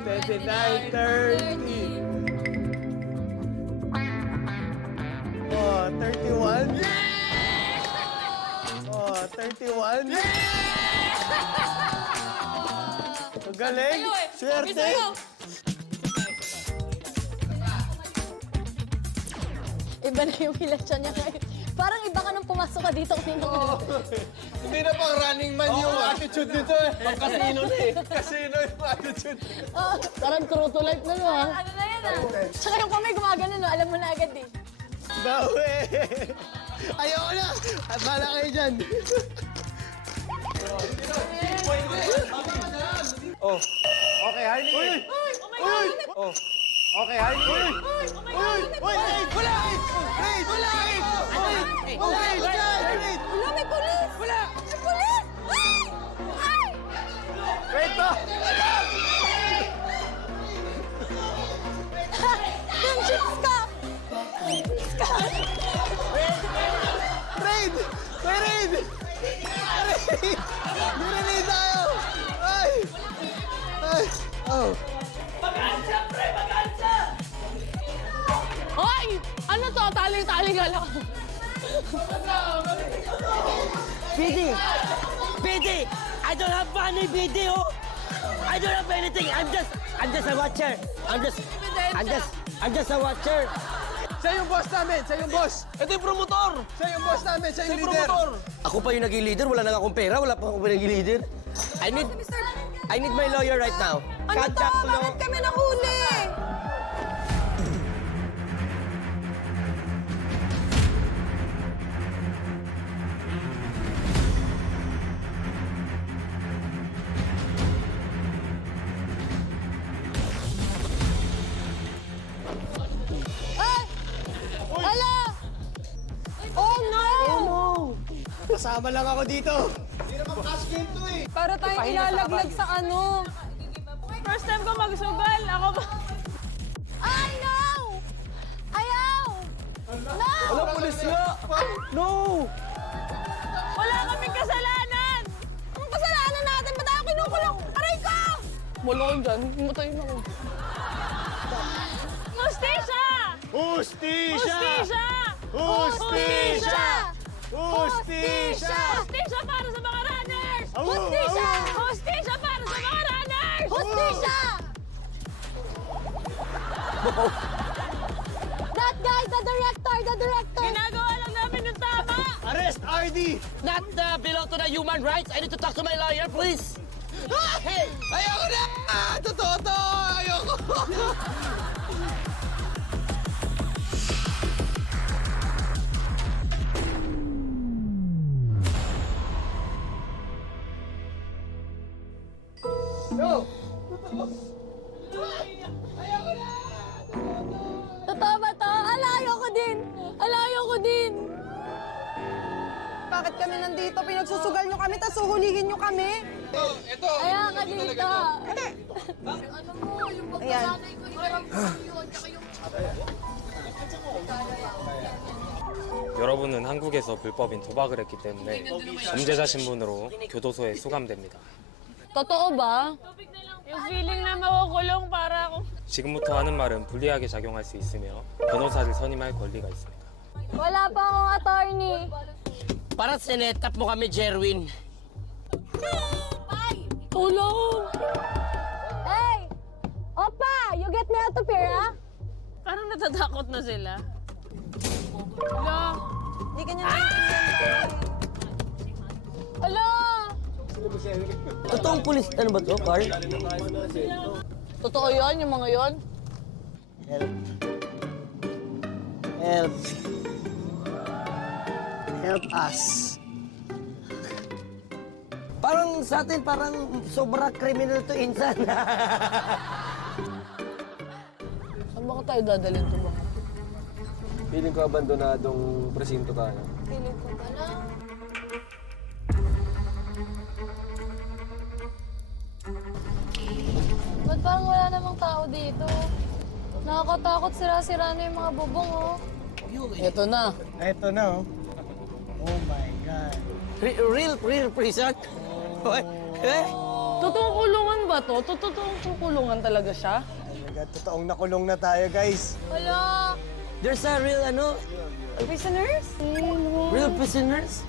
29, 30. Oh, 31. Oh, 31. Magaling. Swerte. Iba na yung ilasyon niya ngayon. Parang iba ka nung pumasok ka dito kanina. Hindi na pang running man yung attitude nito eh. Pang casino na eh. Casino yung attitude. Parang true to life na no, ha? Ano na yan, Tsaka yung kamay gumagano, no? Alam mo na agad, eh. Bawi! Ayoko na! At bala kayo dyan. Oh. Okay, Harley. Uy! Uy! Oh. Okay, Harley. Uy! Uy! Uy! Wala! Wait! Wala! Wait! Wala! Wait! Wala, may pulis! Wala! May pulis! Ay! Ay! Wait pa! Friendships ka! Raid! May raid! Raid! May raid tayo! Ay! Ay! Oh! Hoy! Ano to? Taling-taling ka lang. BD! BD! I don't have money, BD, oh! I don't have anything. I'm just a watcher. I'm just a watcher. Siya yung boss namin! Siya yung boss! Ito yung promotor! Siya yung boss namin! Siya yung leader! Ako pa yung naging leader. Wala na akong pera. Wala pa akong naging leader. I need my lawyer right now. Ano to? Bakit kami nahuli? Ay! Hala! Oh no! Kasama lang ako dito! Para tayong ilalaglag sa ano. First time ko magsugal. Ako ba? Ay, no! Ayaw! No! Wala, pulis nga! No! Wala kaming kasalanan. Ang kasalanan natin, ba't tayo kinukulong? Aray ko! Wala ko dyan. Himatayin ako. Hustisya! Hustisya! Hustisya! Hustisya! Hustisya! Hustisya para sa mga runners! Hustisya! Hustisya para sa mga runners! Hustisya! That guy, the director! Ginagawa lang namin yung tama! Arrest RD! Not belong to the human rights. I need to talk to my lawyer, please. Hey! Ayoko na! Totoo to! Ayoko! No! Totoo ba to? Alayo ko din! Alayo ko din! Bakit kami nandito? Pinagsusugal nyo kami, tapos uhulihin nyo kami? Ito! Kaya ka dito! Ayan. 여러분은 한국에서 불법인 도박을 했기 때문에 범죄자 신분으로 교도소에 수감됩니다. Totoo ba? Yung feeling na makukulong para ako. 지금부터 하는 말은 불리하게 작용할 수 있으며 변호사를 선임할 권리가 있습니다. Wala pa akong attorney. Para sinetap mo kami, Jerwin. Tulong! Hey! Opa! You get me out of here, ha? Parang natatakot na sila. Wala. Hindi ka niya naiintindihan. Alo! Totoong pulis. Ano ba to, Carl? Totoo yun, yung mga yun? Help. Help. Help us. Parang sa atin, parang sobra criminal to insan. Saan ba tayo dadalhin to ba? Feeling ko abandonadong presinto ka. Piling ko ba na? Ba't parang wala namang tao dito? Nakakatakot, sira-sira na yung mga bubong, oh. Ito na. Ito na, oh. Oh my God. Real prison? Eh? Totoong kulungan ba to? Totoong kukulungan talaga siya? Oh my God, totoong nakulong na tayo, guys. Wala. There's a real, ano, Prisoners? real prisoners.